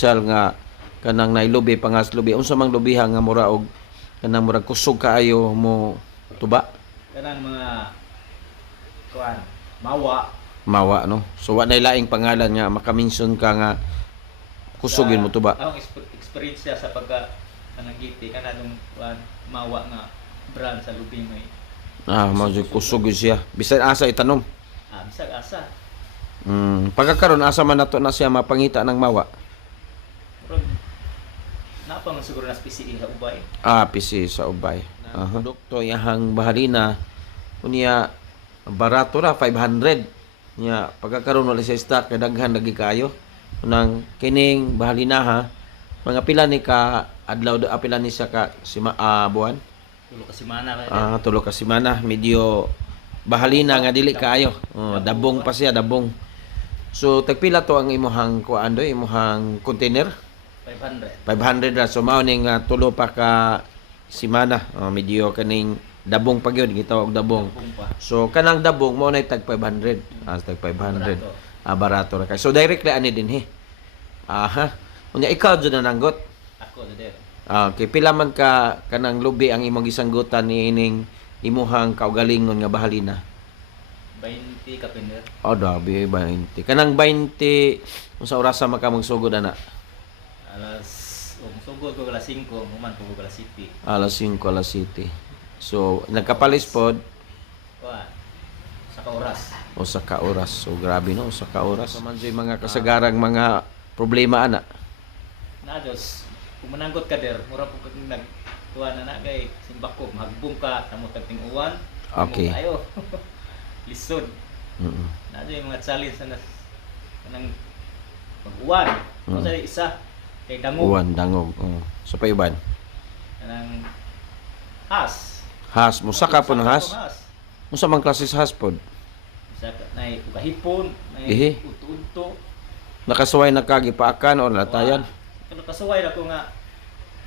potential nga kanang nailubi pangas lubi unsa mang lubiha nga mura og kanang murag kusog kaayo mo tuba Kanang mga kuan, mawa. mawa no. So wa nay laing pangalan nga makaminsun ka nga kusogin mo tuba. Akong experience siya sa pagka nanagiti kanang kuan mawa nga brand sa lubi may. Mao jud kusog yun siya. Bisan asa itanom. Bisag asa. Pagkakaroon asa man nato na siya mapangita ng mawa. Pero napa man siguro na PCE sa ubay. PC sa ubay. Produkto yahang bahalina unya barato ra 500. Nya pagkakaroon wala sa stock kay daghan lagi kayo. Unang kining bahalina ha. Mga pila ni ka adlaw pila ni sa ka buwan. Tulo ka semana Tulo ka semana medyo bahalina nga dili kaayo. Dabong pa siya, dabong. So tagpila to ang imuhang kuan do, imuhang container? 500. 500 ra. So mao ning tulo pa ka semana. Medyo kaning dabong pa gyud gitawag dabong. So kanang dabong mo nay tag 500. Tag 500. Barato ra kay. So directly ani dinhi. Unya ikaw jud na nanggot. Ako der. Okay, pila man ka kanang lubi ang imong gisanggutan ni ining imuhang kaugalingon nga bahalina? 20 ka pender. Dabi 20. Kanang 20 unsa oras sa maka magsugod ana? Sugod ko alas 5, human ko alas 7. Alas 5, alas 7. So, nagkapalis pod sa oras. Usa ka oras. So, grabe no, usa ka oras. So, man mga kasagarang mga problema ana. Na Diyos, kung mananggot ka der, mura po kag nagkuha na kay simbako, magbong ka, tamo tagting uwan. Okay. Ayo. Lisod. Na yung mga challenge na kanang mag-uwan. Kung sa isa kay dangog. Uwan, dangog. So, paiban. Kanang has. Has, musaka po ng has. Unsa man klase sa has pod? Saka nay ugahipon, Ihi. nay uto-uto. Nakasuway na kagipaakan o natayan? Kano kasuway na ko nga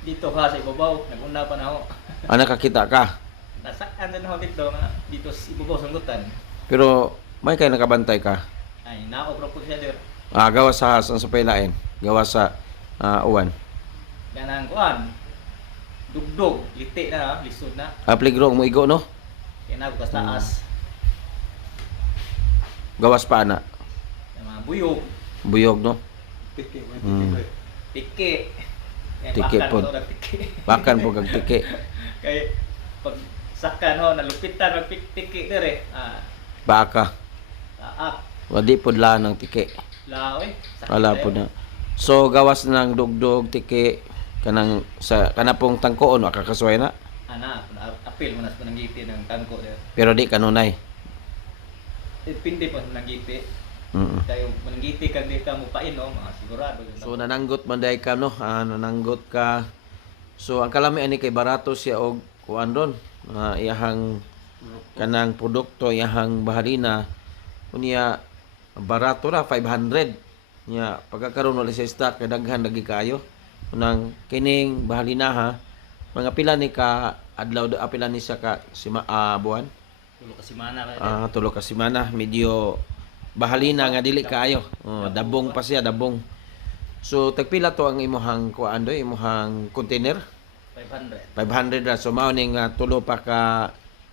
dito ha sa ibabaw, naguna pa na ako. Nakakita ka? Nasaan din ako dito nga dito sa ibabaw sanggutan. Pero may kay nakabantay ka? Ay, naobra po siya der. Gawa sa has ang sa pailain. Gawa sa uwan. Ganang kuan. Dugdog, liti na, lisod na. Pligro mo igo no? Kaya na bukas taas. Gawas pa ana. Yung mga buyog, Buyog no? tiki. Tiki po. Bakan po kag tiki. Kay pag sakan ho nalupitan magtiki dire. Baka. Taak. Wadi pod la ng tiki. Laoy. Wala po na. So gawas ng dugdog tiki kanang sa kanapong tangkoon wa kakasuway na. Apil manas pananggiti ng tangko dire. Pero di kanunay. Pindi pa nanggiti. Kayo mananggiti kag di ka mo painom, sigurado yun. So nananggot man day ka no, nananggot ka. So ang kalami ani kay barato siya og kuan ron, iyahang kanang produkto, iyahang bahalina. Unya barato ra 500. Nya pagkakaroon wala sa stock kay daghan lagi kayo. Unang kining bahalina ha, mga pila ni ka adlaw pila ni sa ka buwan? Tulo ka semana, medyo bahalina nga dili kaayo. Dabong pa siya, dabong. So tagpila to ang imuhang kuan do, imuhang container? 500. 500 ra. So mao ning tulo pa ka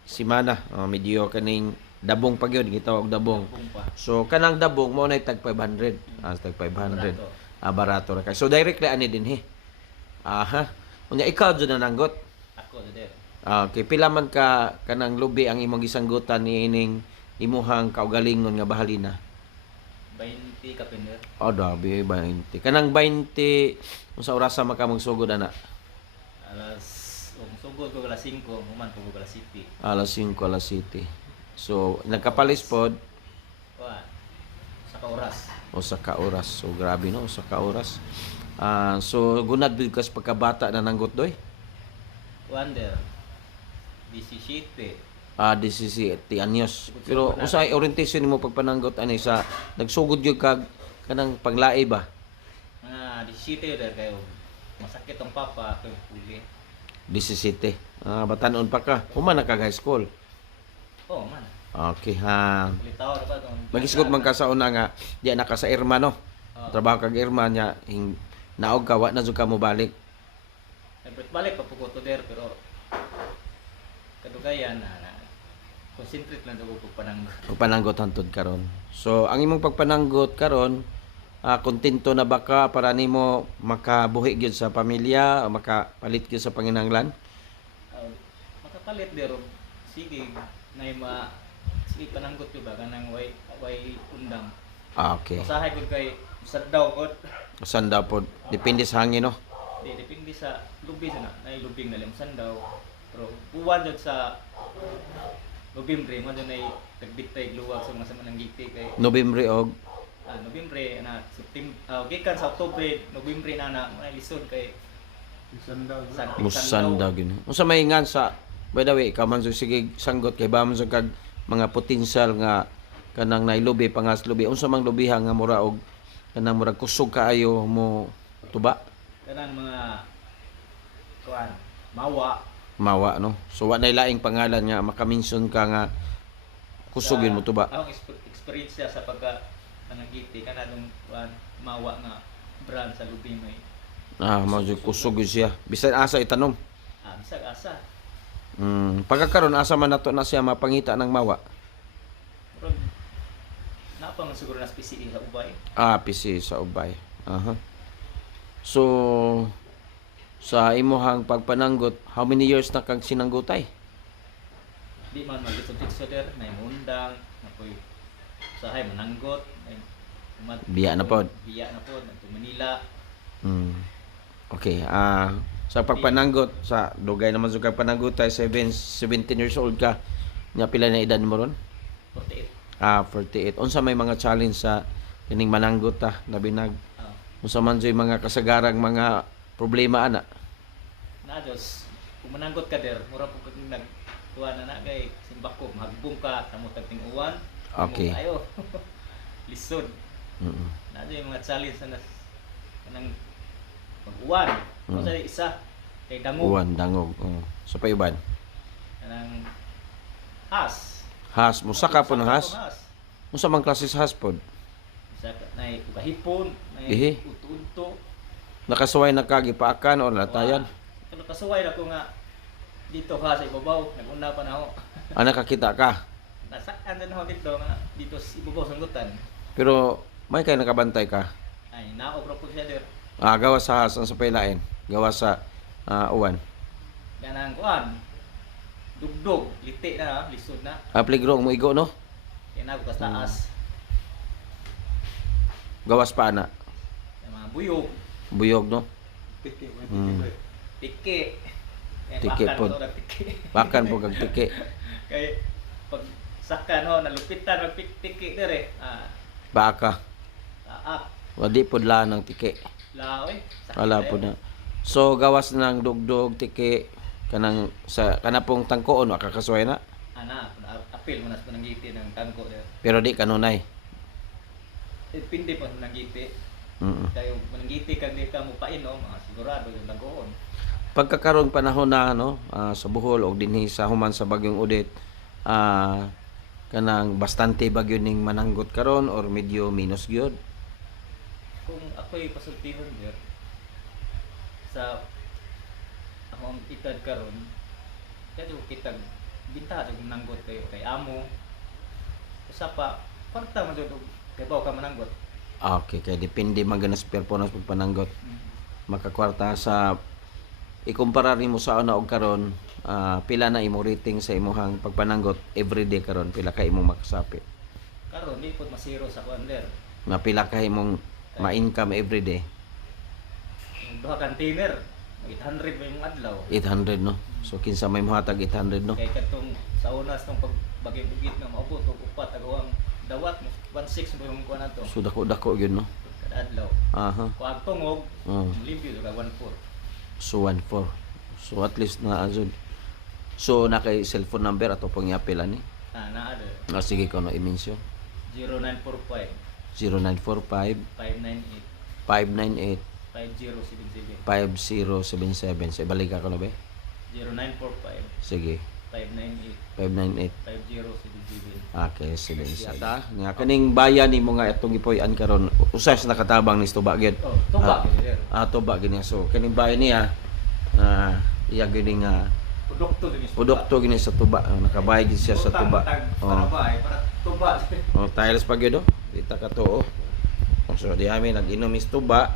semana. Medyo kaning dabong pa gyud gitawag dabong. So kanang dabong mao nay tag 500. Tag 500. Barato ra kay. So directly ani dinhi. Unya ikaw jud na nanggot. Ako der. Okay, pila man ka kanang lubi ang imong gisanggutan ni ining imuhang kaugalingon nga bahalina? 20 ka pender. Dabi 20. Kanang 20 unsa oras sa maka magsugod ana? Sugod ko alas 5, human ko alas 7. Alas 5, alas 7. So nagkapalis pod sa oras. Usa ka oras. So grabe no, usa ka oras. So gunad bid kas pagkabata na nanggot doy? Wonder. 17. 17 anyos. Pero usay orientation nimo pagpananggot ani sa nagsugod gyud kag kanang paglae ba? 17 der kayo. Masakit ang papa kay puli. 17. Batanon pa ka. Human na kag high school. Man. Okay ha. Ulitaw pa tong. Magisgot man ka sa una nga di na ka sa Irma no. Trabaho kag Irma nya naog ka, wa na jud ka mo balik. Balik pa po ko to der, pero kadugayan na concentrate lang ako pagpananggot. Pagpananggot hantod karon. So ang imong pagpananggot karon, kontento na ba ka para nimo makabuhi gyud sa pamilya o makapalit gyud sa panginahanglan? Makapalit der, sige sige pananggot ko ba kanang way undang. Okay. Usahay ko kay saddaw ko. Saan daw po? Depende sa hangin, no? Depende sa lubi na lubing na lim sandaw. Pero buwan jud sa Nobyembre mo dun ay tagbitay luwag sa mga mananggiti kay Nobyembre og Nobyembre na September gikan sa Oktubre, Nobyembre na mga lisod kay Musanda gini. Unsa may ngan sa by the way, ikaw man jud sige sanggot kay ba man jud kag mga potensyal nga kanang nailubi pangas lubi. Unsa mang lubiha nga mura og kanang murag kusog kaayo mo tuba? kanang mga kuan Mawa, no? So wa nay laing pangalan nga maka-mention ka nga kusog yun mo tuba. Ang experience siya sa pagka nanggiti kanang kuan mawa nga brand sa lubi may Mao jud kusog yun siya. Bisan asa itanom. bisag asa. Pagkakaroon asa man nato na siya mapangita ng mawa. Pero napa man siguro na spesial sa ubay. PC sa ubay. So sa imuhang pagpananggot, how many years na kag sinanggutay? Di man magitso der na imundang na poy sahay mananggot Biya na pod. Biya na pod to Manila. Okay, sa pagpananggot sa dugay naman sa pananggutay 17 years old ka. Nya pila na edad mo ron? 48. 48. Unsa may mga challenge sa kining mananggot na binag? Unsa man joy mga kasagarang mga problema ana? Na Diyos, kung mananggot ka der, mura po kang nagkuha na kay simbako, magbong ka, samutag ting uwan. Okay. Ayo. Lisod. Na yung mga challenge na kanang pag-uwan. Kung sa isa, kay dangog. Uwan, dangog. Sa payuban. Kanang has. Has, musaka po ng has. Unsa man klase sa has pod? Saka na ugahipon, na Ihi. uto-uto. Nakasuway na kagipaakan o natayan. Pero kasuway na ko nga dito ha sa ibabaw, naguna pa na ako. Nakakita ka. Nasaan din ako dito nga dito sa ibabaw sanggutan. Pero may kay nakabantay ka. Ay, naobra po siya der. Gawa sa has ang sa paylain. Gawa sa uwan. Ganang kuan. Dugdog, liti na, lisod na. Pligro mo igo no? Kaya na bukas taas. Gawas pa ana. Yung mga buyog, Buyog no? tiki. Tiki po. Bakan po kag tiki. Kay pag saka no nalupitan magtiki dire. Baka. Taak. Wadi pod la ng tiki. Laoy. Wala po na. So gawas ng dugdog tiki kanang sa kanapong tangkoon wa kakasuway na. Ana, apil man as pananggiti ng tangko dire. Pero di kanunay. Pindi pa nanggiti. Kayo mananggiti kag di ka mo painom, sigurado yung tangkoon. Pagkakaroon panahon na sa Bohol o dinhi sa human sa Bagyong Odette, kanang bastante bagyo ning mananggot karon or medyo minus gyud. Kung ako'y pasultihon der sa akong itad karon, kaya kitag binta sa mananggot kayo kay amo. Usa pa, kwarta man jud kay baw ka mananggot. Okay, kay depende maganas performance pagpananggot. Makakwarta sa ikumpara nimo sa una og karon, pila na imo rating sa imong pagpananggot everyday karon, pila ka imong makasapi? Karon di pud masiro sa kuan der. Na pila ka imong ma-income everyday? Duha container, 800 ba yung adlaw. 800 no. So kinsa may mohatag 800 no. Kay katong sa unas tong pagbagay ugit nga maubot og upat agawang dawat 16 mo yung kuan nato. So dako gyud no. Kada adlaw. Kung ang tungog, limpyo ka 1/4. So 1/4. So at least na azud. So na kay cellphone number ato pong iapil ani. Naa ada. Sige ko no i-mention. 0945 0945 598 598 5077. 5077. Sa balik ka no ba? 0945 Sige. 598 598. 5077. Okay, sige. Yata nga kaning bayan nimo nga itong gipuy-an karon usay sa nakatabang ni tuba gyud. Oh, tuba sir. Tuba gini. So kaning bayan niya iya gini nga Produkto din is produkto gini sa tuba. Nakabayad gid siya sa tuba. Para ba para tuba. Tiles pa gyud. Kita ka to. So di amin nag-inom is tuba.